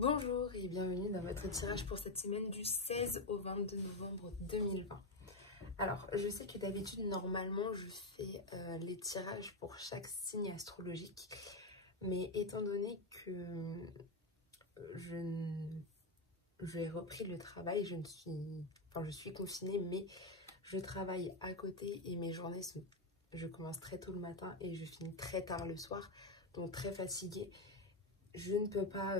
Bonjour et bienvenue dans votre tirage pour cette semaine du 16 au 22 novembre 2020. Alors, je sais que d'habitude, normalement, je fais les tirages pour chaque signe astrologique. Mais étant donné que j'ai repris le travail, je suis confinée, mais je travaille à côté et mes journées sont... Je commence très tôt le matin et je finis très tard le soir, donc très fatiguée. Je ne peux pas...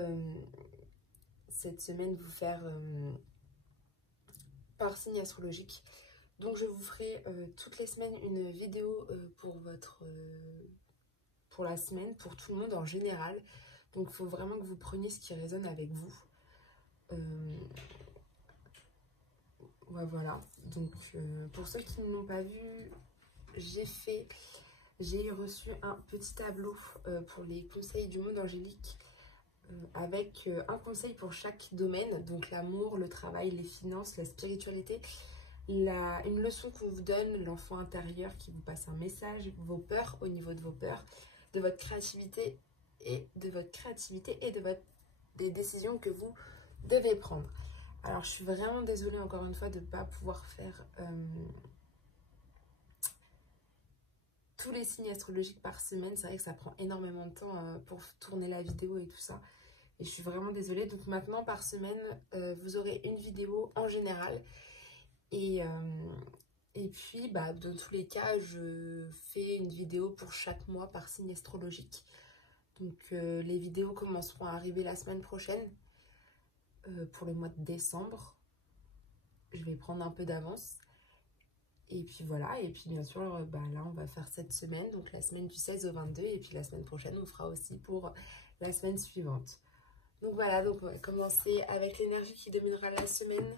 cette semaine vous faire par signe astrologique. Donc je vous ferai toutes les semaines une vidéo pour la semaine, pour tout le monde en général. Donc il faut vraiment que vous preniez ce qui résonne avec vous. Ouais, voilà. Donc pour ceux qui ne l'ont pas vu, j'ai reçu un petit tableau pour les conseils du monde angélique. Avec un conseil pour chaque domaine, donc l'amour, le travail, les finances, la spiritualité, une leçon qu'on vous donne, l'enfant intérieur qui vous passe un message, vos peurs au niveau de vos peurs, de votre créativité et des décisions que vous devez prendre. Alors je suis vraiment désolée encore une fois de ne pas pouvoir faire tous les signes astrologiques par semaine. C'est vrai que ça prend énormément de temps pour tourner la vidéo et tout ça. Et je suis vraiment désolée. Donc maintenant, par semaine, vous aurez une vidéo en général. Et puis, dans tous les cas, je fais une vidéo pour chaque mois par signe astrologique. Donc les vidéos commenceront à arriver la semaine prochaine pour le mois de décembre. Je vais prendre un peu d'avance. Et puis voilà. Et puis bien sûr, là, on va faire cette semaine. Donc la semaine du 16 au 22. Et puis la semaine prochaine, on fera aussi pour la semaine suivante. Donc voilà, donc on va commencer avec l'énergie qui dominera la semaine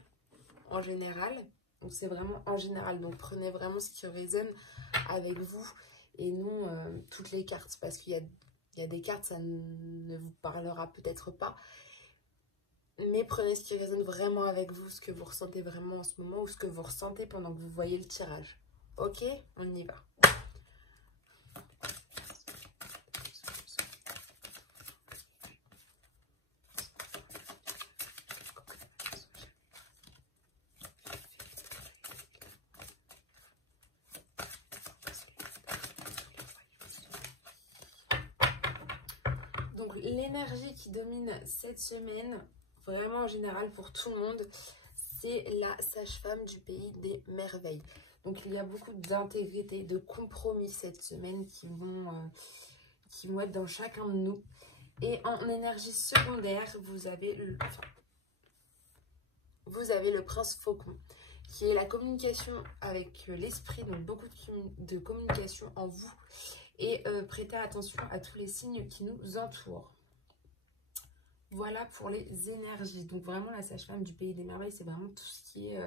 en général. Donc c'est vraiment en général, donc prenez vraiment ce qui résonne avec vous et non toutes les cartes. Parce qu'il y a des cartes, ça ne vous parlera peut-être pas. Mais prenez ce qui résonne vraiment avec vous, ce que vous ressentez vraiment en ce moment ou ce que vous ressentez pendant que vous voyez le tirage. Ok, on y va. Donc l'énergie qui domine cette semaine, vraiment en général pour tout le monde, c'est la sage-femme du pays des merveilles. Donc il y a beaucoup d'intégrité, de compromis cette semaine qui vont être dans chacun de nous. Et en énergie secondaire, vous avez le prince faucon, qui est la communication avec l'esprit, donc beaucoup de communication en vous. Et prêtez attention à tous les signes qui nous entourent. Voilà pour les énergies. Donc vraiment la sage-femme du pays des merveilles, c'est vraiment tout ce qui est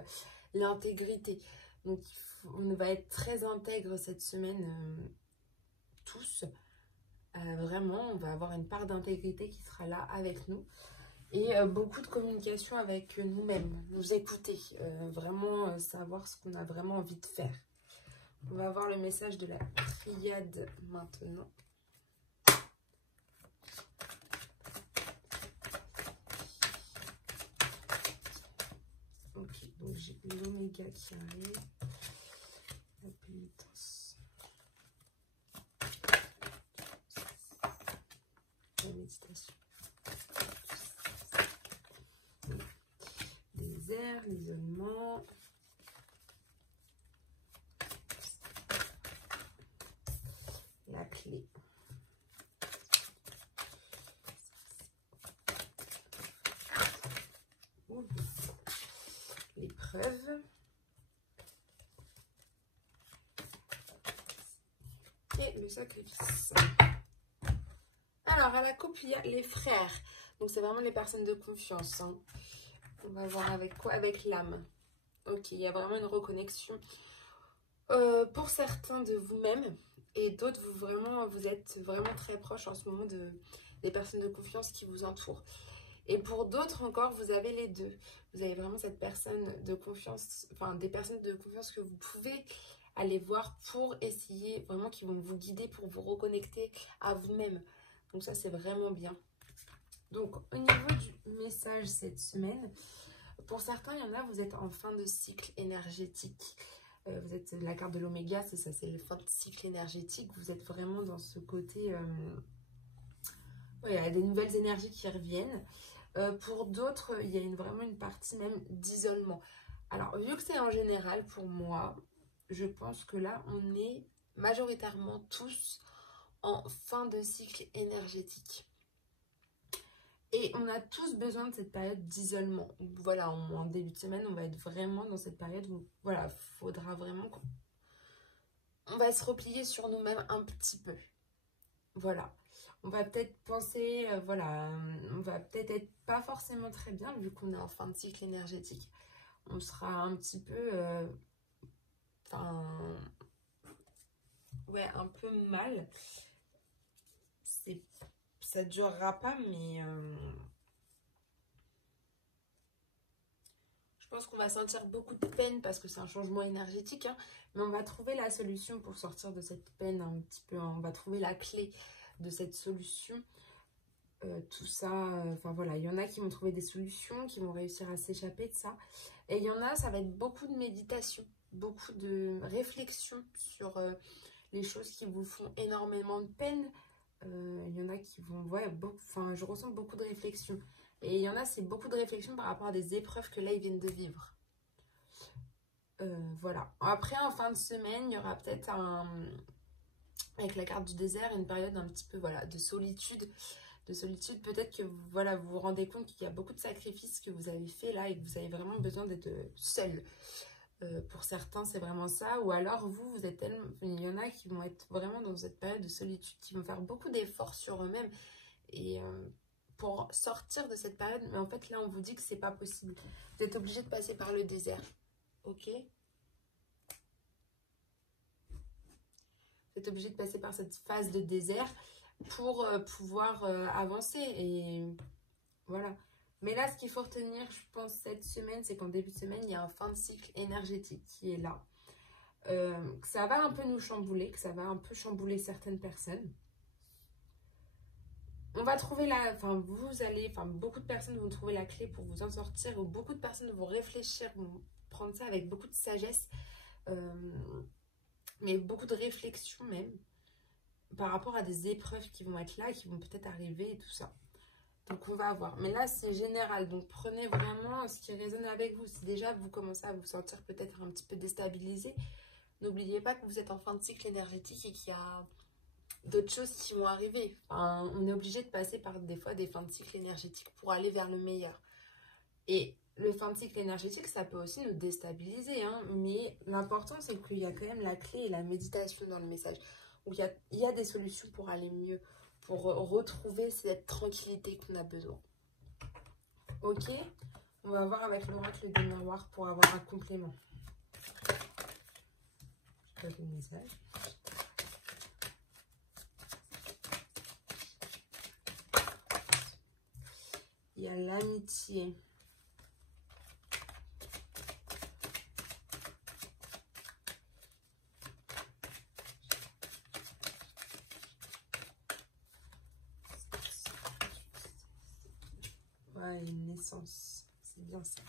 l'intégrité. Donc on va être très intègre cette semaine tous. Vraiment, on va avoir une part d'intégrité qui sera là avec nous. Et beaucoup de communication avec nous-mêmes. Nous écouter. Vraiment savoir ce qu'on a vraiment envie de faire. On va voir le message de la triade maintenant. Ok, donc j'ai l'oméga qui arrive. La pénitence. La méditation. Les airs, l'isolement. La clé. L'épreuve. Et le sacrifice. Alors, à la coupe, il y a les frères. Donc, c'est vraiment les personnes de confiance. Hein. On va voir avec quoi? Avec l'âme. Ok, il y a vraiment une reconnexion. Pour certains de vous-même. Et d'autres, vous êtes vraiment très proches en ce moment des personnes de confiance qui vous entourent. Et pour d'autres encore, vous avez les deux. Vous avez vraiment cette personne de confiance, enfin des personnes de confiance que vous pouvez aller voir pour essayer, vraiment qui vont vous guider pour vous reconnecter à vous-même. Donc ça, c'est vraiment bien. Donc, au niveau du message cette semaine, pour certains, il y en a, vous êtes en fin de cycle énergétique. Vous êtes la carte de l'oméga, c'est ça, c'est le fin de cycle énergétique. Vous êtes vraiment dans ce côté... ouais, il y a des nouvelles énergies qui reviennent. Pour d'autres, il y a vraiment une partie même d'isolement. Alors, vu que c'est en général, pour moi, je pense que là, on est majoritairement tous en fin de cycle énergétique. Et on a tous besoin de cette période d'isolement. Voilà, en début de semaine, on va être vraiment dans cette période où, voilà, faudra vraiment qu'on va se replier sur nous-mêmes un petit peu. Voilà. On va peut-être penser, voilà, on va peut-être être pas forcément très bien, vu qu'on est en fin de cycle énergétique. On sera un petit peu, enfin, ouais, un peu mal. Ça durera pas, mais je pense qu'on va sentir beaucoup de peine parce que c'est un changement énergétique, hein, mais on va trouver la solution pour sortir de cette peine un petit peu. On va trouver la clé de cette solution. Tout ça, enfin voilà, il y en a qui vont trouver des solutions, qui vont réussir à s'échapper de ça. Et il y en a, ça va être beaucoup de méditation, beaucoup de réflexion sur les choses qui vous font énormément de peine. Il y en a qui vont, ouais, enfin, je ressens beaucoup de réflexion. Et il y en a, c'est beaucoup de réflexion par rapport à des épreuves que là, ils viennent de vivre. Voilà. Après, en fin de semaine, il y aura peut-être avec la carte du désert, une période un petit peu, voilà, de solitude. Peut-être que voilà, vous vous rendez compte qu'il y a beaucoup de sacrifices que vous avez fait là et que vous avez vraiment besoin d'être seul. Pour certains, c'est vraiment ça. Ou alors, vous êtes tellement... Il y en a qui vont être vraiment dans cette période de solitude, qui vont faire beaucoup d'efforts sur eux-mêmes. Et pour sortir de cette période, mais en fait, là, on vous dit que c'est pas possible. Vous êtes obligé de passer par le désert. Ok ? Vous êtes obligé de passer par cette phase de désert pour pouvoir avancer. Et voilà. Mais là, ce qu'il faut retenir, je pense, cette semaine, c'est qu'en début de semaine, il y a un fin de cycle énergétique qui est là. Que ça va un peu nous chambouler, que ça va un peu chambouler certaines personnes. On va trouver beaucoup de personnes vont trouver la clé pour vous en sortir, ou beaucoup de personnes vont réfléchir, vont prendre ça avec beaucoup de sagesse, mais beaucoup de réflexion même, par rapport à des épreuves qui vont être là, qui vont peut-être arriver et tout ça. Donc on va voir. Mais là, c'est général. Donc prenez vraiment ce qui résonne avec vous. Si déjà vous commencez à vous sentir peut-être un petit peu déstabilisé, n'oubliez pas que vous êtes en fin de cycle énergétique et qu'il y a d'autres choses qui vont arriver. Enfin, on est obligé de passer par des fois des fins de cycle énergétiques pour aller vers le meilleur. Et le fin de cycle énergétique, ça peut aussi nous déstabiliser. Hein, mais l'important, c'est qu'il y a quand même la clé et la méditation dans le message. Où il y a des solutions pour aller mieux, pour retrouver cette tranquillité qu'on a besoin. Ok, on va voir avec l'oracle des miroirs pour avoir un complément. Je passe le message. Il y a l'amitié. Ouais, une naissance. C'est bien ça.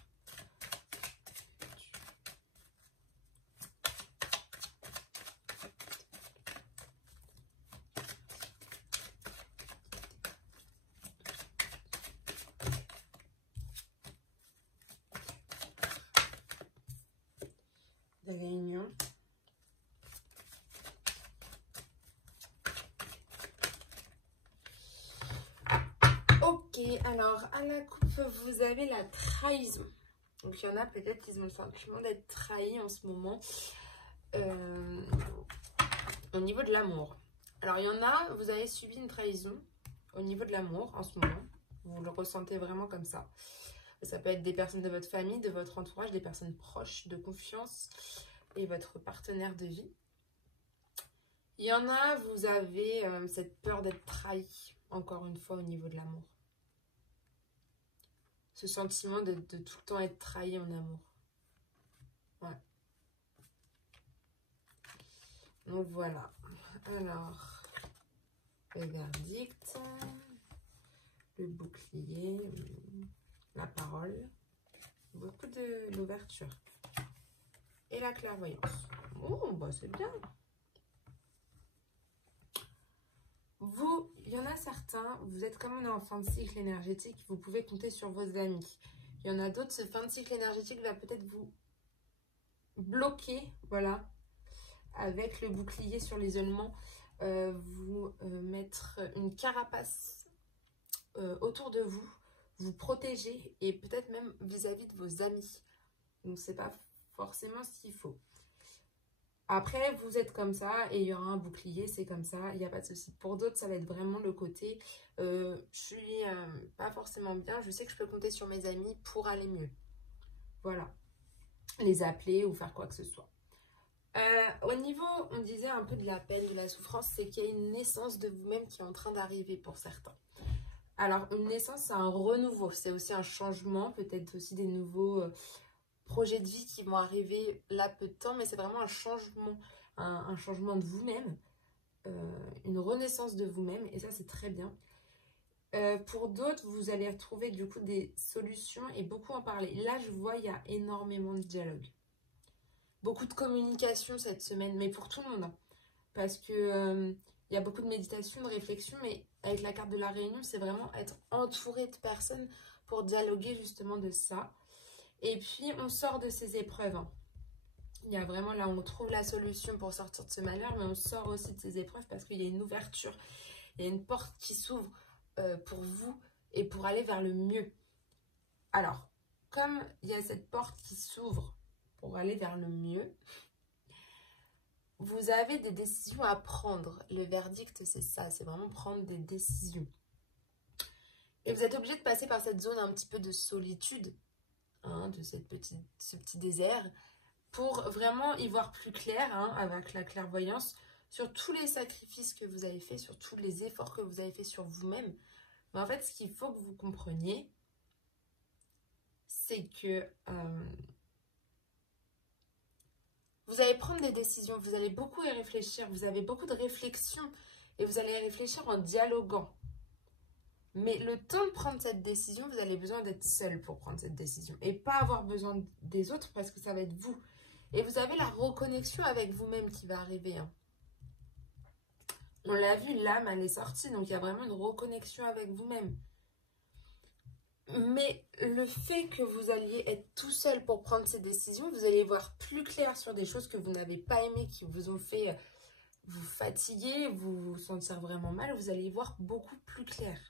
Des réunions. Ok, alors à la coupe, vous avez la trahison. Donc il y en a peut-être qui ont le sentiment d'être trahis en ce moment au niveau de l'amour. Alors il y en a, vous avez subi une trahison au niveau de l'amour en ce moment. Vous le ressentez vraiment comme ça. Ça peut être des personnes de votre famille, de votre entourage, des personnes proches, de confiance et votre partenaire de vie. Il y en a, vous avez cette peur d'être trahi, encore une fois, au niveau de l'amour. Ce sentiment de tout le temps être trahi en amour. Ouais. Donc voilà. Alors, le verdict. le bouclier, la parole, beaucoup d'ouverture. Et la clairvoyance. Oh, bah c'est bien. Vous, il y en a certains, vous êtes comme on est en fin de cycle énergétique, vous pouvez compter sur vos amis. Il y en a d'autres, ce fin de cycle énergétique va peut-être vous bloquer, voilà, avec le bouclier sur l'isolement, vous mettre une carapace autour de vous, vous protéger et peut-être même vis-à-vis de vos amis. Donc, c'est pas forcément ce qu'il faut. Après, vous êtes comme ça et il y aura un bouclier, c'est comme ça, il n'y a pas de souci. Pour d'autres, ça va être vraiment le côté je suis pas forcément bien, je sais que je peux compter sur mes amis pour aller mieux. Voilà. Les appeler ou faire quoi que ce soit. Au niveau, on disait un peu de la peine, de la souffrance, c'est qu'il y a une naissance de vous-même qui est en train d'arriver pour certains. Alors, une naissance, c'est un renouveau, c'est aussi un changement, peut-être aussi des nouveaux projets de vie qui vont arriver là peu de temps, mais c'est vraiment un changement, un changement de vous-même, une renaissance de vous-même, et ça, c'est très bien. Pour d'autres, vous allez retrouver du coup des solutions et beaucoup en parler. Là, je vois, il y a énormément de dialogue. Beaucoup de communication cette semaine, mais pour tout le monde. Hein, parce que il y a beaucoup de méditation, de réflexion, mais avec la carte de la réunion, c'est vraiment être entouré de personnes pour dialoguer justement de ça. Et puis, on sort de ces épreuves. Hein. Il y a vraiment là, on trouve la solution pour sortir de ce malheur, mais on sort aussi de ces épreuves parce qu'il y a une ouverture, il y a une porte qui s'ouvre pour vous et pour aller vers le mieux. Alors, comme il y a cette porte qui s'ouvre pour aller vers le mieux, vous avez des décisions à prendre. Le verdict, c'est ça, c'est vraiment prendre des décisions. Et vous êtes obligé de passer par cette zone un petit peu de solitude, hein, de ce petit désert, pour vraiment y voir plus clair, hein, avec la clairvoyance, sur tous les sacrifices que vous avez faits, sur tous les efforts que vous avez faits sur vous-même. Mais en fait, ce qu'il faut que vous compreniez, c'est que vous allez prendre des décisions, vous allez beaucoup y réfléchir, vous avez beaucoup de réflexions et vous allez y réfléchir en dialoguant. Mais le temps de prendre cette décision, vous avez besoin d'être seul pour prendre cette décision et pas avoir besoin des autres parce que ça va être vous. Et vous avez la reconnexion avec vous-même qui va arriver. Hein. On l'a vu, l'âme, elle est sortie, donc il y a vraiment une reconnexion avec vous-même. Mais le fait que vous alliez être tout seul pour prendre ces décisions, vous allez voir plus clair sur des choses que vous n'avez pas aimées, qui vous ont fait vous fatiguer, vous sentir vraiment mal, vous allez y voir beaucoup plus clair.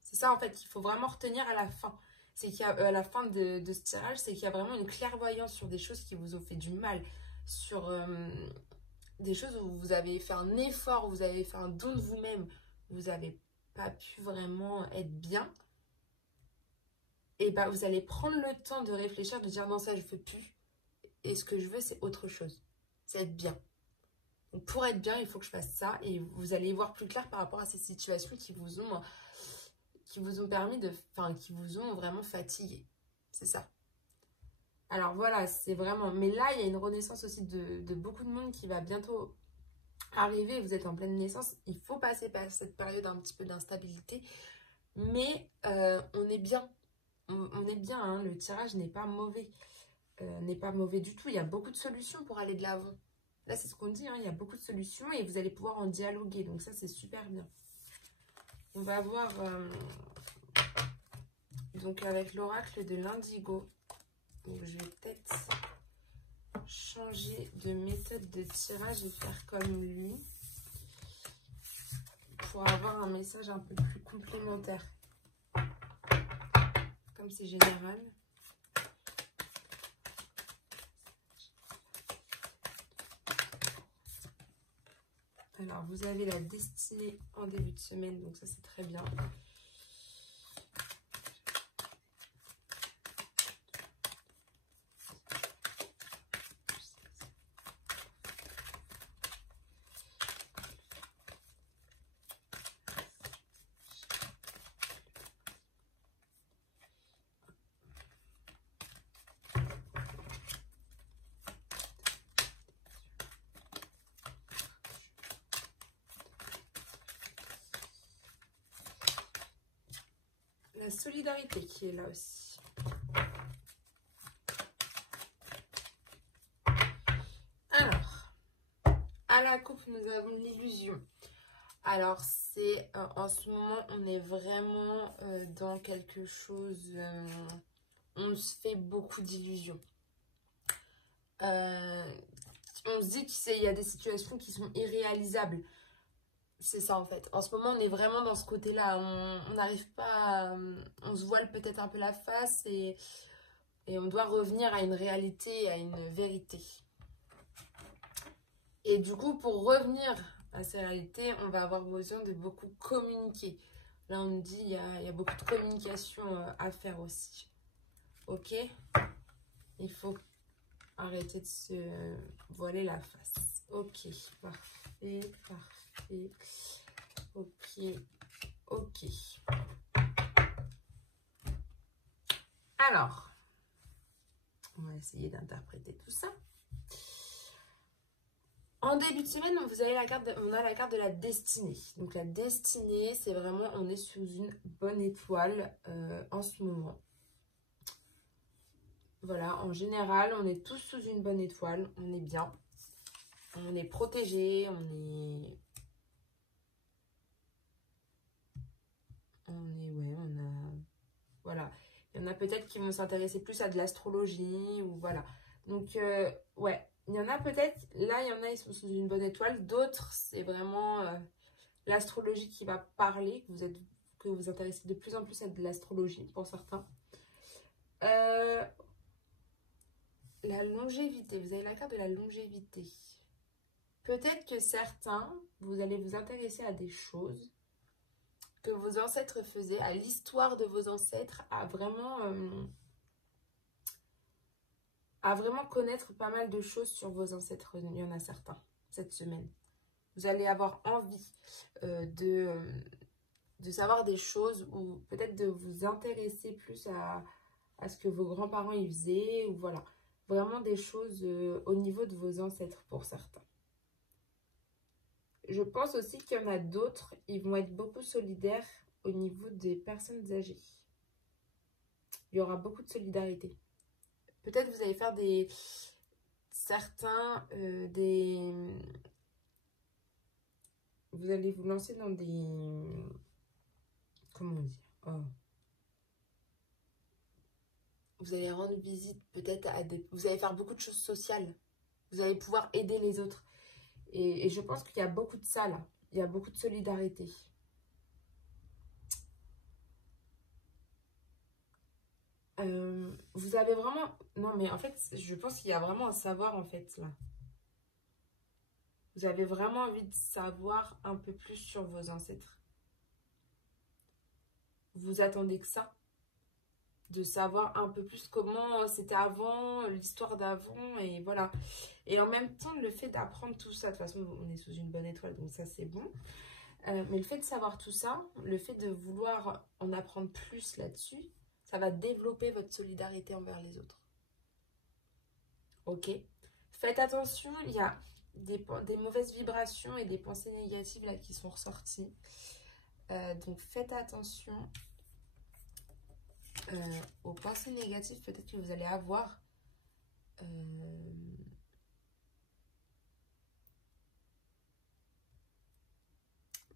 C'est ça en fait qu'il faut vraiment retenir à la fin. C'est qu'il y a, à la fin de ce tirage, c'est qu'il y a vraiment une clairvoyance sur des choses qui vous ont fait du mal, sur des choses où vous avez fait un effort, vous avez fait un don de vous-même, vous n'avez pas pu vraiment être bien. Et bah, vous allez prendre le temps de réfléchir, de dire non, ça je veux plus. Et ce que je veux, c'est autre chose. C'est être bien. Donc pour être bien, il faut que je fasse ça. Et vous allez y voir plus clair par rapport à ces situations qui vous ont permis de... Enfin, qui vous ont vraiment fatigué. C'est ça. Alors voilà, c'est vraiment... Mais là, il y a une renaissance aussi de beaucoup de monde qui va bientôt arriver. Vous êtes en pleine naissance. Il faut passer par cette période un petit peu d'instabilité. Mais on est bien. On est bien, hein, le tirage n'est pas mauvais. N'est pas mauvais du tout. Il y a beaucoup de solutions pour aller de l'avant. Là, c'est ce qu'on dit, hein, il y a beaucoup de solutions et vous allez pouvoir en dialoguer. Donc ça, c'est super bien. On va voir donc avec l'oracle de l'Indigo. Donc je vais peut-être changer de méthode de tirage et faire comme lui pour avoir un message un peu plus complémentaire. Comme c'est général. Alors, vous avez la destinée en début de semaine, donc ça, c'est très bien. la solidarité qui est là aussi. Alors, à la coupe, nous avons l'illusion. Alors, c'est en ce moment, on est vraiment dans quelque chose, on se fait beaucoup d'illusions. On se dit qu'il y a des situations qui sont irréalisables. C'est ça en fait. En ce moment, on est vraiment dans ce côté-là. On n'arrive pas on se voile peut-être un peu la face et on doit revenir à une réalité, à une vérité. Et du coup, pour revenir à ces réalités, on va avoir besoin de beaucoup communiquer. Là, on nous dit qu'il y a beaucoup de communication à faire aussi. Ok? Il faut arrêter de se voiler la face. Ok, parfait, parfait. Ok, ok. Alors, on va essayer d'interpréter tout ça. En début de semaine, on a la carte de la destinée. Donc la destinée, c'est vraiment, on est sous une bonne étoile en ce moment. Voilà, en général, on est tous sous une bonne étoile. On est bien. On est protégé. Voilà. Il y en a peut-être qui vont s'intéresser plus à de l'astrologie ou voilà. Donc, ouais. Il y en a peut-être, là, il y en a, ils sont sous une bonne étoile. D'autres, c'est vraiment l'astrologie qui va parler, que vous intéressez de plus en plus à de l'astrologie pour certains. La longévité, vous avez la carte de la longévité. Peut-être que certains, vous allez vous intéresser à des choses que vos ancêtres faisaient, à l'histoire de vos ancêtres, à vraiment connaître pas mal de choses sur vos ancêtres. Il y en a certains cette semaine. Vous allez avoir envie de savoir des choses ou peut-être de vous intéresser plus à ce que vos grands-parents y faisaient. Ou voilà, vraiment des choses au niveau de vos ancêtres pour certains. Je pense aussi qu'il y en a d'autres, ils vont être beaucoup solidaires au niveau des personnes âgées. Il y aura beaucoup de solidarité. Peut-être vous allez faire vous allez vous lancer dans des... Comment dire Vous allez rendre visite peut-être à des... Vous allez faire beaucoup de choses sociales. Vous allez pouvoir aider les autres. Et je pense qu'il y a beaucoup de ça là. Il y a beaucoup de solidarité. Vous avez vraiment... Non, mais en fait, je pense qu'il y a vraiment un savoir en fait là. Vous avez vraiment envie de savoir un peu plus sur vos ancêtres. Vous attendez que ça. De savoir un peu plus comment c'était avant, l'histoire d'avant, et voilà. Et en même temps, le fait d'apprendre tout ça, de toute façon, on est sous une bonne étoile, donc ça, c'est bon. Mais le fait de savoir tout ça, le fait de vouloir en apprendre plus là-dessus, ça va développer votre solidarité envers les autres. Ok? Faites attention, il y a des mauvaises vibrations et des pensées négatives là qui sont ressorties. Donc faites attention aux pensées négatives peut-être que vous allez avoir.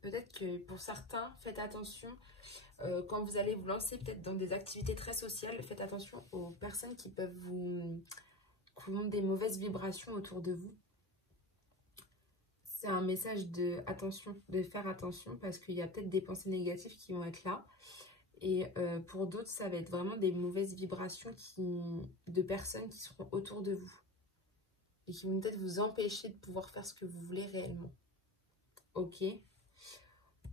Peut-être que pour certains, faites attention quand vous allez vous lancer peut-être dans des activités très sociales, faites attention aux personnes qui peuvent vous ont des mauvaises vibrations autour de vous. C'est un message de attention, de faire attention parce qu'il y a peut-être des pensées négatives qui vont être là. Et pour d'autres, ça va être vraiment des mauvaises vibrations de personnes qui seront autour de vous. Et qui vont peut-être vous empêcher de pouvoir faire ce que vous voulez réellement. Ok.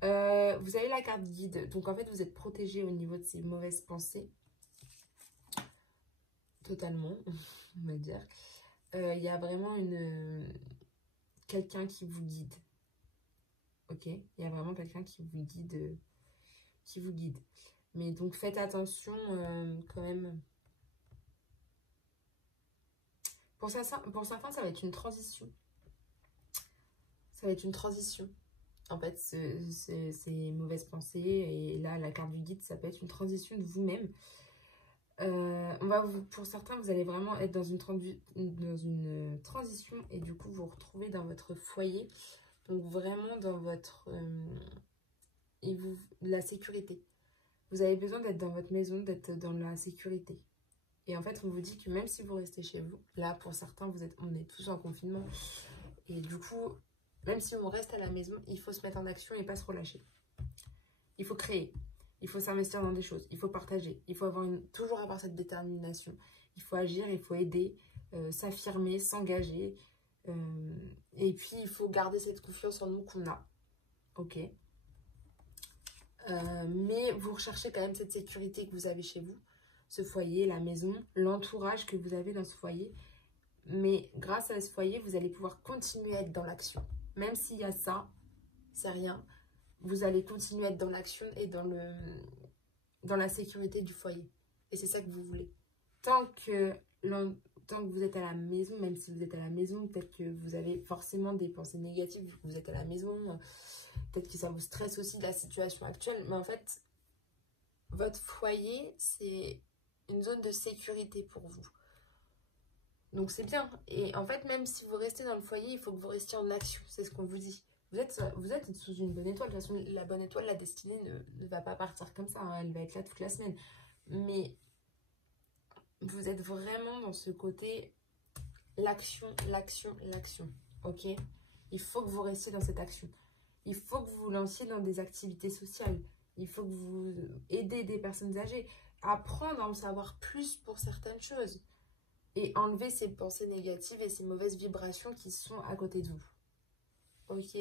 Vous avez la carte guide. Donc en fait, vous êtes protégé au niveau de ces mauvaises pensées. Totalement, on va dire. Il y a vraiment quelqu'un qui vous guide. Ok. Il y a vraiment quelqu'un qui vous guide. Mais donc faites attention quand même. Pour certains, ça va être une transition. Ça va être une transition. en fait, ces mauvaises pensées. Et là, la carte du guide, ça peut être une transition de vous-même. Pour certains, vous allez vraiment être dans une transition et du coup, vous retrouver dans votre foyer. Donc, vraiment dans votre... la sécurité. Vous avez besoin d'être dans votre maison, d'être dans la sécurité. Et en fait, on vous dit que même si vous restez chez vous, là, pour certains, on est tous en confinement. Et du coup, même si on reste à la maison, il faut se mettre en action et pas se relâcher. Il faut créer. Il faut s'investir dans des choses. Il faut partager. Il faut toujours avoir cette détermination. Il faut agir, il faut aider, s'affirmer, s'engager. Et puis, il faut garder cette confiance en nous qu'on a. Ok. Mais vous recherchez quand même cette sécurité que vous avez chez vous. Ce foyer, la maison, l'entourage que vous avez dans ce foyer. Mais grâce à ce foyer, vous allez pouvoir continuer à être dans l'action. Même s'il y a ça, c'est rien. Vous allez continuer à être dans l'action et dans la sécurité du foyer. Et c'est ça que vous voulez. Tant que vous êtes à la maison, même si vous êtes à la maison, peut-être que vous avez forcément des pensées négatives vu que vous êtes à la maison. Peut-être que ça vous stresse aussi de la situation actuelle. Mais en fait, votre foyer, c'est une zone de sécurité pour vous. Donc c'est bien. Et en fait, même si vous restez dans le foyer, il faut que vous restiez en action. C'est ce qu'on vous dit. Vous êtes sous une bonne étoile. De toute façon, la bonne étoile, la destinée ne va pas partir comme ça. Hein. Elle va être là toute la semaine. Mais vous êtes vraiment dans ce côté l'action, l'action, l'action. Ok? Il faut que vous restiez dans cette action. Il faut que vous vous lanciez dans des activités sociales. Il faut que vous aidez des personnes âgées. Apprendre à en savoir plus pour certaines choses. Et enlever ces pensées négatives et ces mauvaises vibrations qui sont à côté de vous. Ok.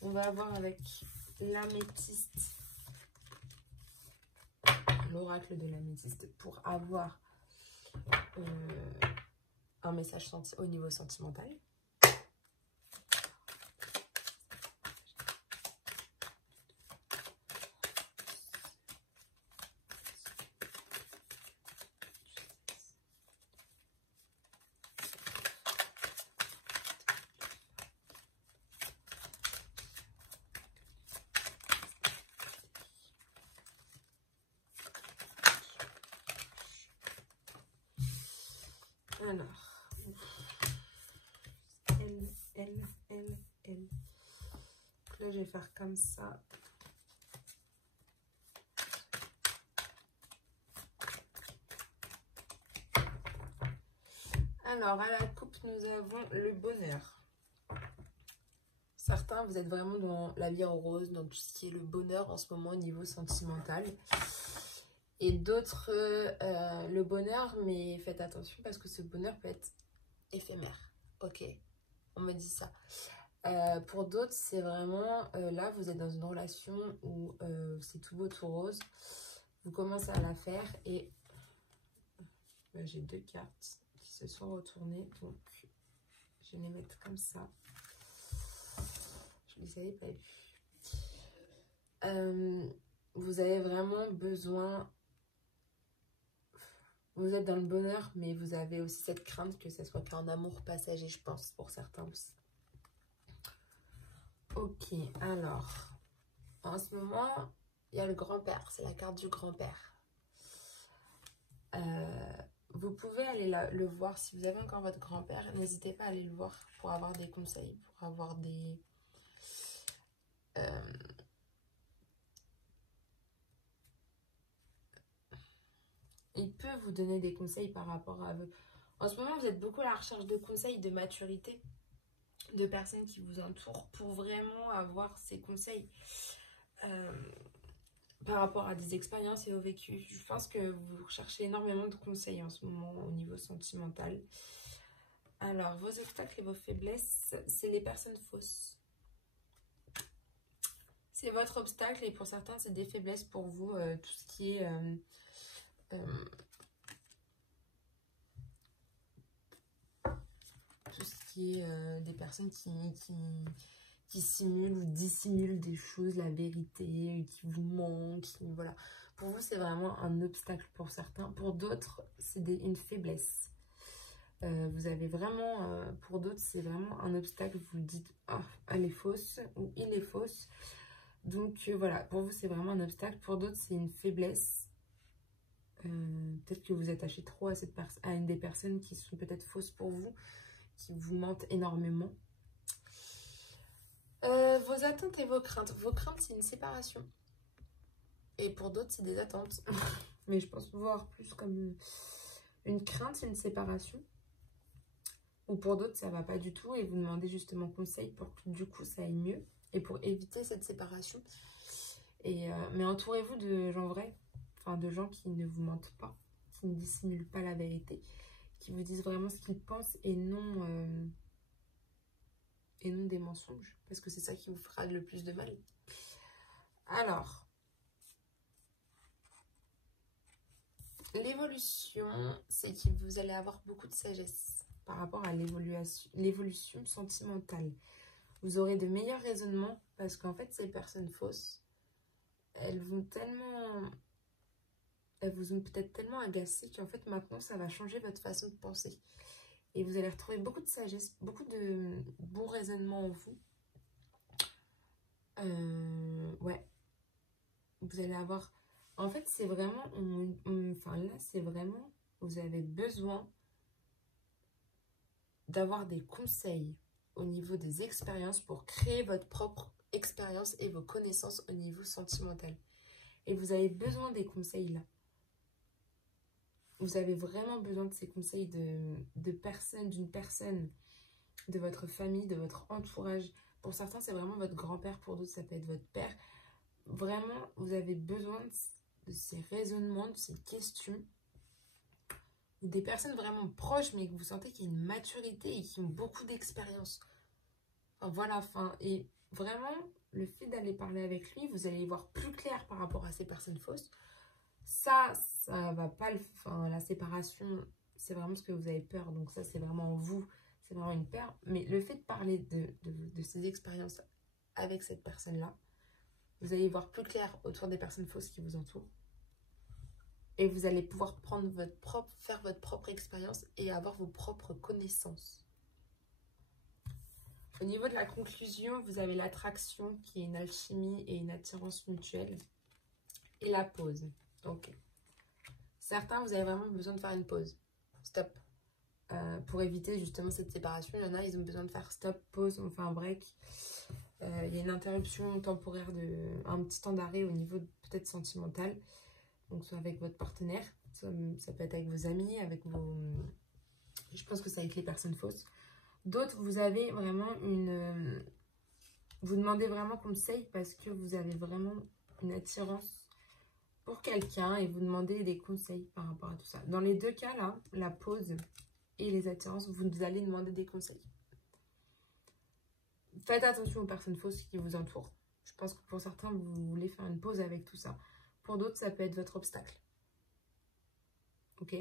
On va voir avec l'améthyste. L'oracle de l'améthyste. Pour avoir un message au niveau sentimental. Alors, L. Donc là, je vais faire comme ça. Alors, à la coupe, nous avons le bonheur. Certains, vous êtes vraiment dans la vie en rose, dans tout ce qui est le bonheur en ce moment au niveau sentimental. Et d'autres, le bonheur, mais faites attention parce que ce bonheur peut être éphémère. Ok, on me dit ça. Pour d'autres, c'est vraiment, là, vous êtes dans une relation où c'est tout beau, tout rose. Vous commencez à la faire et j'ai deux cartes qui se sont retournées. Donc, je vais les mettre comme ça. Je ne les avais pas vues. Vous avez vraiment besoin... Vous êtes dans le bonheur, mais vous avez aussi cette crainte que ce soit qu'un amour passager, je pense, pour certains aussi. Ok, alors, en ce moment, il y a le grand-père, c'est la carte du grand-père. Vous pouvez aller le voir, si vous avez encore votre grand-père, n'hésitez pas à aller le voir pour avoir des conseils, pour avoir des... il peut vous donner des conseils par rapport à vous. En ce moment, vous êtes beaucoup à la recherche de conseils, de maturité, de personnes qui vous entourent pour vraiment avoir ces conseils par rapport à des expériences et au vécu. Je pense que vous recherchez énormément de conseils en ce moment au niveau sentimental. Alors, vos obstacles et vos faiblesses, c'est les personnes fausses. C'est votre obstacle et pour certains, c'est des faiblesses pour vous. Tout ce qui est... tout ce qui est des personnes qui simulent ou dissimulent des choses, la vérité, qui vous mentent, voilà. Pour vous, c'est vraiment un obstacle pour certains. Pour d'autres, c'est une faiblesse. Vous avez vraiment, pour d'autres, c'est vraiment un obstacle. Vous le dites, ah, elle est fausse ou il est fausse. Donc voilà, pour vous, c'est vraiment un obstacle. Pour d'autres, c'est une faiblesse. Peut-être que vous attachez trop à une des personnes qui sont peut-être fausses pour vous, qui vous mentent énormément. Vos attentes et vos craintes. Vos craintes, c'est une séparation. Et pour d'autres, c'est des attentes. Mais je pense voir plus comme une crainte, une séparation. Ou pour d'autres, ça va pas du tout et vous demandez justement conseil pour que du coup, ça aille mieux. Et pour éviter cette séparation. Mais entourez-vous de gens vrais. Enfin, de gens qui ne vous mentent pas. Qui ne dissimulent pas la vérité. Qui vous disent vraiment ce qu'ils pensent et non des mensonges. Parce que c'est ça qui vous fera le plus de mal. Alors... l'évolution, c'est que vous allez avoir beaucoup de sagesse par rapport à l'évolution sentimentale. Vous aurez de meilleurs raisonnements parce qu'en fait, ces personnes fausses, elles vous ont peut-être tellement agacé qu'en fait, maintenant, ça va changer votre façon de penser. Et vous allez retrouver beaucoup de sagesse, beaucoup de bons raisonnements en vous. Ouais. Vous allez avoir... En fait, c'est vraiment... Enfin, là, c'est vraiment... Vous avez besoin d'avoir des conseils au niveau des expériences pour créer votre propre expérience et vos connaissances au niveau sentimental. Et vous avez besoin des conseils là. Vous avez vraiment besoin de ces conseils d'une personne, de votre famille, de votre entourage. Pour certains, c'est vraiment votre grand-père. Pour d'autres, ça peut être votre père. Vraiment, vous avez besoin de ces raisonnements, de ces questions. Des personnes vraiment proches, mais que vous sentez qu'il y a une maturité et qui ont beaucoup d'expérience. Enfin, voilà, et vraiment, le fait d'aller parler avec lui, vous allez y voir plus clair par rapport à ces personnes fausses. Ça va pas la séparation, c'est vraiment ce que vous avez peur. Donc ça, c'est vraiment vous, c'est vraiment une peur. Mais le fait de parler de ces expériences avec cette personne-là, vous allez y voir plus clair autour des personnes fausses qui vous entourent. Et vous allez pouvoir faire votre propre expérience et avoir vos propres connaissances. Au niveau de la conclusion, vous avez l'attraction qui est une alchimie et une attirance mutuelle. Et la pause. Ok. Certains, vous avez vraiment besoin de faire une pause. Stop. Pour éviter justement cette séparation, il y en a, ils ont besoin de faire stop, pause, enfin un break. Il y a une interruption temporaire, un petit temps d'arrêt au niveau peut-être sentimental. Donc soit avec votre partenaire, soit ça peut être avec vos amis, avec vos... Je pense que c'est avec les personnes fausses. D'autres, vous avez vraiment vous demandez vraiment conseil parce que vous avez vraiment une attirance pour quelqu'un et vous demandez des conseils par rapport à tout ça. Dans les deux cas, là, la pause et les attirances, vous allez demander des conseils. Faites attention aux personnes fausses qui vous entourent. Je pense que pour certains, vous voulez faire une pause avec tout ça. Pour d'autres, ça peut être votre obstacle. Ok ?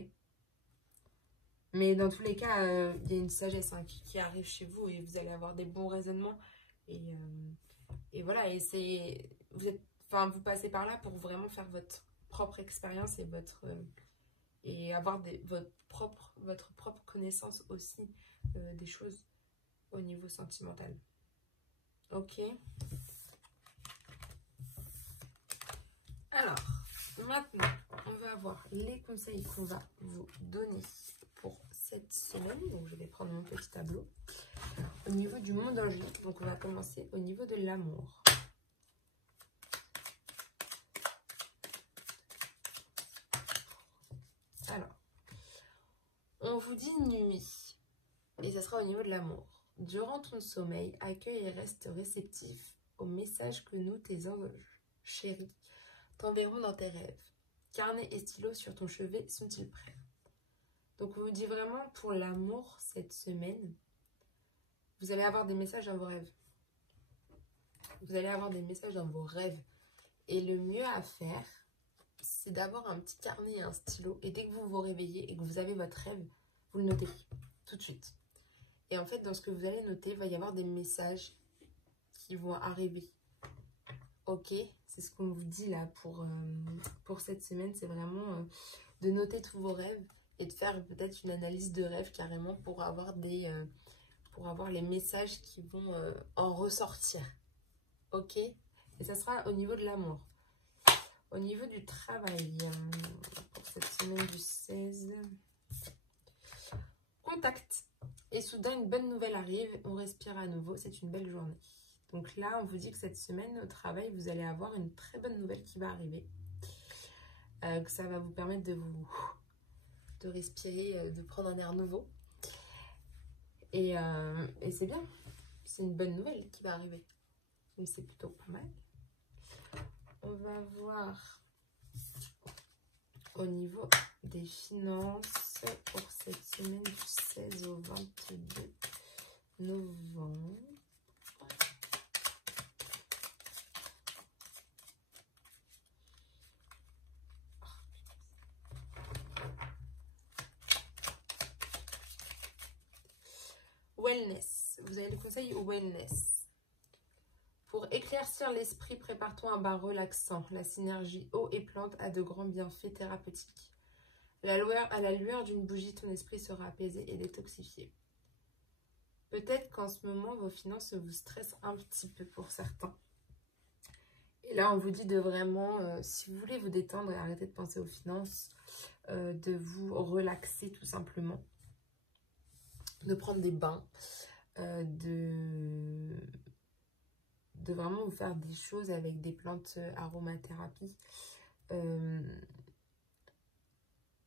Mais dans tous les cas, il y a une sagesse qui arrive chez vous et vous allez avoir des bons raisonnements. Et voilà, et vous passez par là pour vraiment faire votre propre expérience et avoir votre propre connaissance aussi des choses au niveau sentimental. Ok. Alors, maintenant, on va voir les conseils qu'on va vous donner pour cette semaine. Donc, je vais prendre mon petit tableau. Au niveau du monde angélique, donc on va commencer au niveau de l'amour. Alors, on vous dit nuit, et ça sera au niveau de l'amour. Durant ton sommeil, accueille et reste réceptif aux messages que nous, tes anges chéris, t'enverront dans tes rêves. Carnet et stylo sur ton chevet sont-ils prêts? Donc, on vous dit vraiment pour l'amour cette semaine, vous allez avoir des messages dans vos rêves. Vous allez avoir des messages dans vos rêves. Et le mieux à faire, c'est d'avoir un petit carnet et un stylo. Et dès que vous vous réveillez et que vous avez votre rêve, vous le notez tout de suite. Et en fait, dans ce que vous allez noter, il va y avoir des messages qui vont arriver. Ok, c'est ce qu'on vous dit là pour cette semaine. C'est vraiment de noter tous vos rêves et de faire peut-être une analyse de rêve carrément pour avoir les messages qui vont en ressortir. Ok? Et ça sera au niveau de l'amour. Au niveau du travail, pour cette semaine du 16, contact. Et soudain, une bonne nouvelle arrive, on respire à nouveau, c'est une belle journée. Donc là, on vous dit que cette semaine, au travail, vous allez avoir une très bonne nouvelle qui va arriver. Que ça va vous permettre de respirer, de prendre un air nouveau. Et c'est bien, c'est une bonne nouvelle qui va arriver. Donc c'est plutôt pas mal. On va voir au niveau des finances pour cette semaine du 16 au 22 novembre. Wellness. Vous avez le conseil wellness. Pour éclaircir l'esprit, prépare-toi un bain relaxant. La synergie eau et plante a de grands bienfaits thérapeutiques. À la lueur d'une bougie, ton esprit sera apaisé et détoxifié. Peut-être qu'en ce moment, vos finances vous stressent un petit peu pour certains. Et là, on vous dit de vraiment, si vous voulez vous détendre et arrêter de penser aux finances, de vous relaxer tout simplement. De prendre des bains, de vraiment vous faire des choses avec des plantes aromathérapie.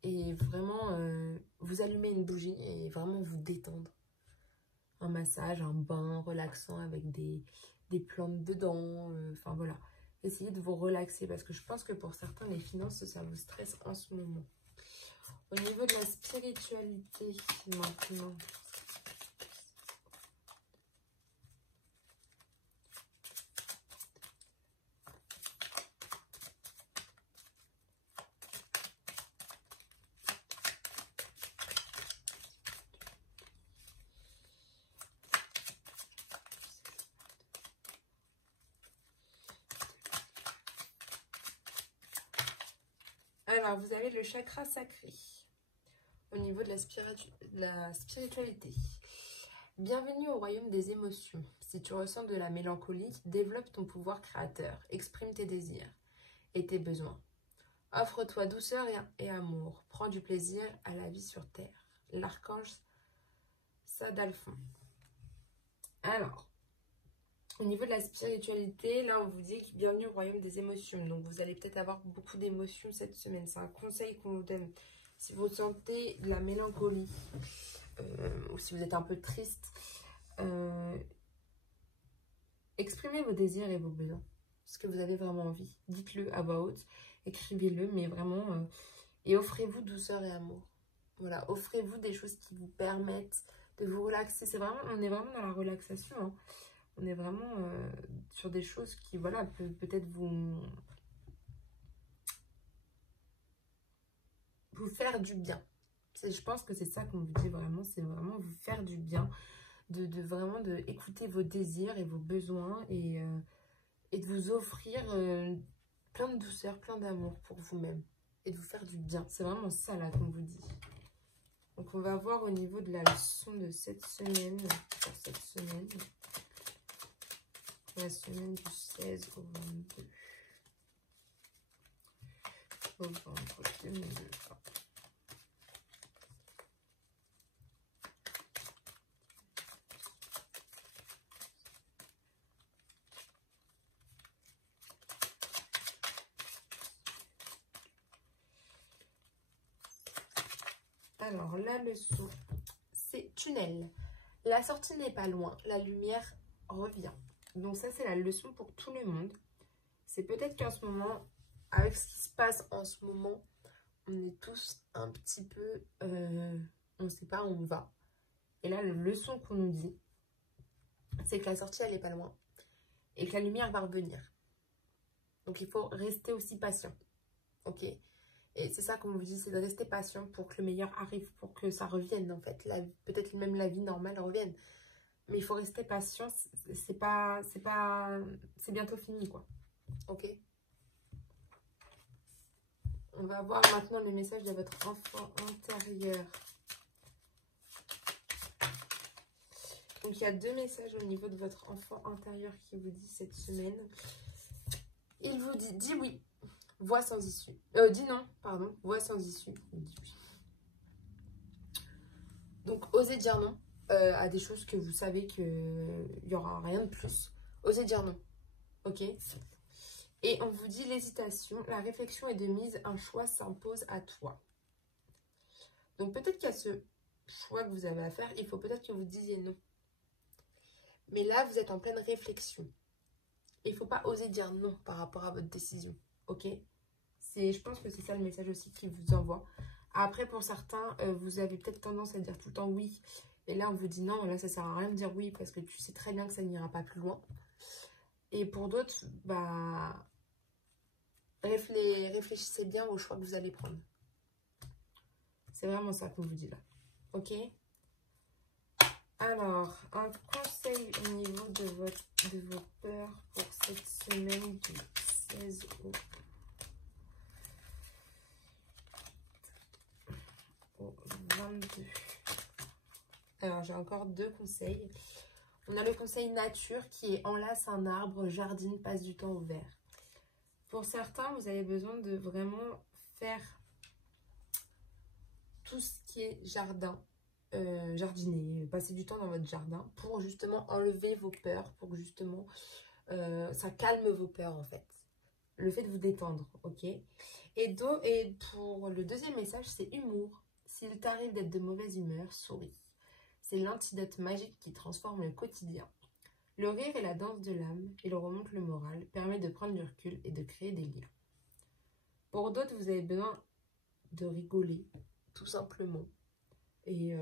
Et vraiment vous allumer une bougie et vraiment vous détendre. Un massage, un bain relaxant avec des plantes dedans. Enfin voilà, essayez de vous relaxer parce que je pense que pour certains, les finances, ça vous stresse en ce moment. Au niveau de la spiritualité maintenant. Alors, vous avez le chakra sacré au niveau de la spiritualité. Bienvenue au royaume des émotions. Si tu ressens de la mélancolie, développe ton pouvoir créateur. Exprime tes désirs et tes besoins. Offre-toi douceur et amour. Prends du plaisir à la vie sur terre. L'archange Sadalphon. Alors, au niveau de la spiritualité, là, on vous dit bienvenue au royaume des émotions. Donc, vous allez peut-être avoir beaucoup d'émotions cette semaine. C'est un conseil qu'on vous donne. Si vous sentez de la mélancolie ou si vous êtes un peu triste, exprimez vos désirs et vos besoins. Ce que vous avez vraiment envie. Dites-le à voix haute. Écrivez-le, mais vraiment... et offrez-vous douceur et amour. Voilà, offrez-vous des choses qui vous permettent de vous relaxer. On est vraiment dans la relaxation, hein. On est vraiment sur des choses qui, voilà, peut-être vous faire du bien. Je pense que c'est ça qu'on vous dit vraiment, c'est vraiment vous faire du bien, vraiment écouter vos désirs et vos besoins et de vous offrir plein de douceur, plein d'amour pour vous-même et de vous faire du bien. C'est vraiment ça là qu'on vous dit. Donc on va voir au niveau de la leçon de cette semaine, pour cette semaine. La semaine du 16 au 22 novembre 2020. Alors, la leçon, c'est tunnel. La sortie n'est pas loin, la lumière revient. Donc ça, c'est la leçon pour tout le monde. C'est peut-être qu'en ce moment, avec ce qui se passe en ce moment, on est tous un petit peu... on ne sait pas où on va. Et là, la leçon qu'on nous dit, c'est que la sortie, elle n'est pas loin. Et que la lumière va revenir. Donc, il faut rester aussi patient. Ok? Et c'est ça qu'on vous dit, c'est de rester patient pour que le meilleur arrive, pour que ça revienne, en fait. Peut-être même la vie normale revienne. Mais il faut rester patient, c'est bientôt fini, quoi. Ok? On va voir maintenant le message de votre enfant intérieur. Donc, il y a 2 messages au niveau de votre enfant intérieur qui vous dit cette semaine. Il vous dit, dis oui, voix sans issue. Dis non, pardon, voix sans issue. Dis oui. Donc, osez dire non à des choses que vous savez qu'il n'y aura rien de plus. Osez dire non, ok? Et on vous dit l'hésitation, la réflexion est de mise, un choix s'impose à toi. Donc, peut-être qu'il y a ce choix que vous avez à faire, il faut peut-être que vous disiez non. Mais là, vous êtes en pleine réflexion. Il ne faut pas oser dire non par rapport à votre décision. Ok? Je pense que c'est ça le message aussi qu'il vous envoie. Après, pour certains, vous avez peut-être tendance à dire tout le temps oui. Et là, on vous dit non. Là, ça ne sert à rien de dire oui parce que tu sais très bien que ça n'ira pas plus loin. Et pour d'autres, bah, réfléchissez bien au choix que vous allez prendre. C'est vraiment ça qu'on vous dit là. Ok? Alors, un conseil au niveau de vos peurs pour cette semaine du 16 au 22. Alors, j'ai encore 2 conseils. On a le conseil nature qui est enlace un arbre, jardine, passe du temps au vert. Pour certains, vous avez besoin de vraiment faire tout ce qui est jardin. Jardiner, passer du temps dans votre jardin pour justement enlever vos peurs, pour que justement ça calme vos peurs en fait. Le fait de vous détendre, ok? Et pour le deuxième message, c'est humour. S'il t'arrive d'être de mauvaise humeur, souris. C'est l'antidote magique qui transforme le quotidien. Le rire est la danse de l'âme, il remonte le moral, permet de prendre du recul et de créer des liens. Pour d'autres, vous avez besoin de rigoler, tout simplement. Et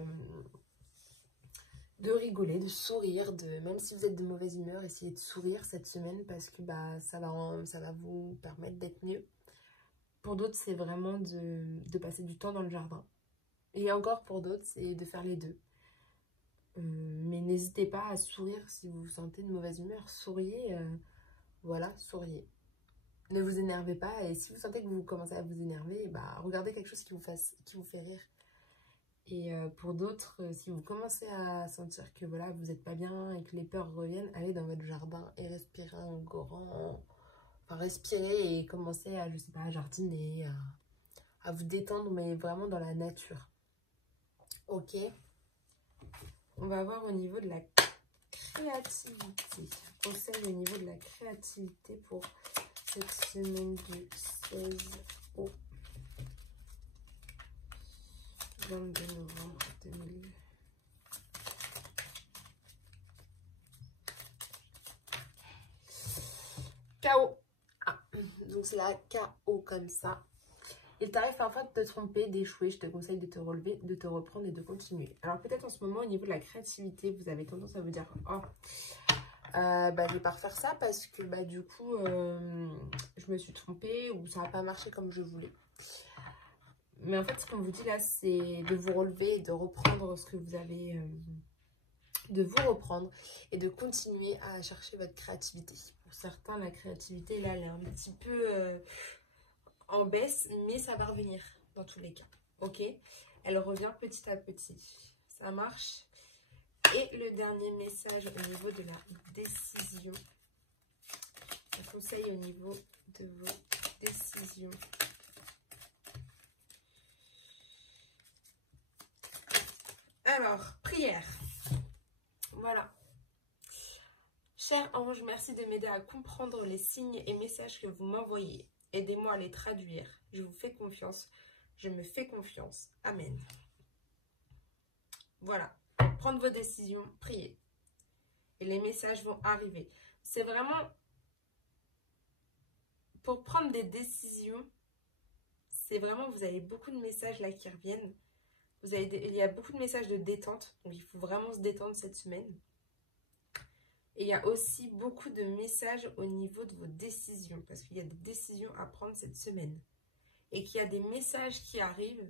de rigoler, de sourire, même si vous êtes de mauvaise humeur, essayez de sourire cette semaine parce que bah, ça va vous permettre d'être mieux. Pour d'autres, c'est vraiment de passer du temps dans le jardin. Et encore pour d'autres, c'est de faire les deux. Mais n'hésitez pas à sourire si vous vous sentez de mauvaise humeur. Souriez, voilà, souriez. Ne vous énervez pas et si vous sentez que vous commencez à vous énerver, bah, regardez quelque chose qui vous fait rire. Et pour d'autres, si vous commencez à sentir que voilà, vous n'êtes pas bien et que les peurs reviennent, allez dans votre jardin et respirez un grand... Enfin, respirez et commencez à, je sais pas, à jardiner, à vous détendre, mais vraiment dans la nature. Ok. On va voir au niveau de la créativité. Conseil au niveau de la créativité pour cette semaine du 16 au 22 novembre 2000. Chaos. Ah, donc c'est la chaos comme ça. Il t'arrive parfois de te tromper, d'échouer. Je te conseille de te relever, de te reprendre et de continuer. Alors peut-être en ce moment, au niveau de la créativité, vous avez tendance à vous dire « Oh, je vais pas refaire ça parce que bah, du coup, je me suis trompée ou ça n'a pas marché comme je voulais. » Mais en fait, ce qu'on vous dit là, c'est de vous relever et de reprendre ce que vous avez... de vous reprendre et de continuer à chercher votre créativité. Pour certains, la créativité, là, elle est un petit peu en baisse, mais ça va revenir dans tous les cas. Ok? Elle revient petit à petit. Ça marche. Et le dernier message au niveau de la décision. Un conseil au niveau de vos décisions. Alors, prière. Voilà. Cher ange, merci de m'aider à comprendre les signes et messages que vous m'envoyez. Aidez-moi à les traduire. Je vous fais confiance. Je me fais confiance. Amen. Voilà. Prendre vos décisions, priez. Et les messages vont arriver. C'est vraiment... Pour prendre des décisions, c'est vraiment... Vous avez beaucoup de messages là qui reviennent. Il y a beaucoup de messages de détente. Donc, il faut vraiment se détendre cette semaine. Et il y a aussi beaucoup de messages au niveau de vos décisions. Parce qu'il y a des décisions à prendre cette semaine. Et qu'il y a des messages qui arrivent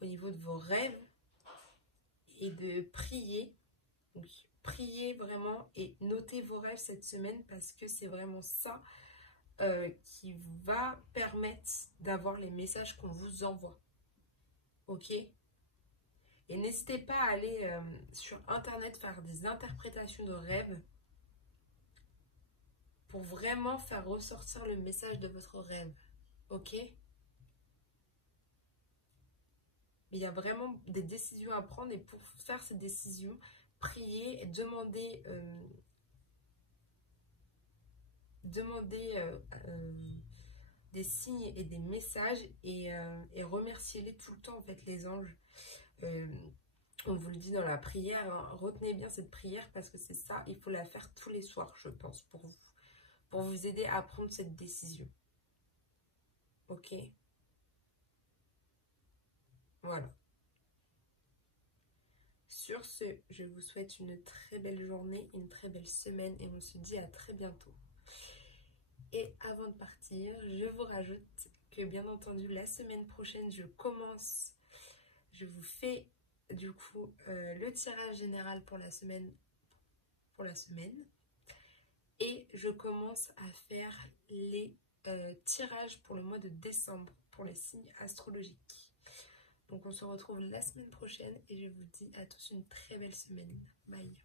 au niveau de vos rêves. Et de prier. Donc, priez vraiment et notez vos rêves cette semaine. Parce que c'est vraiment ça qui va permettre d'avoir les messages qu'on vous envoie. Ok? Et n'hésitez pas à aller sur internet faire des interprétations de rêves pour vraiment faire ressortir le message de votre rêve. Ok? Il y a vraiment des décisions à prendre et pour faire ces décisions, priez et demandez, des signes et des messages et remerciez-les tout le temps en fait les anges. On vous le dit dans la prière, hein, retenez bien cette prière parce que c'est ça, il faut la faire tous les soirs je pense pour vous aider à prendre cette décision. Ok? Voilà. Sur ce, je vous souhaite une très belle journée, une très belle semaine et on se dit à très bientôt. Et avant de partir, je vous rajoute que bien entendu la semaine prochaine je vous fais du coup le tirage général pour la semaine et je commence à faire les tirages pour le mois de décembre pour les signes astrologiques. Donc on se retrouve la semaine prochaine et je vous dis à tous une très belle semaine. Bye.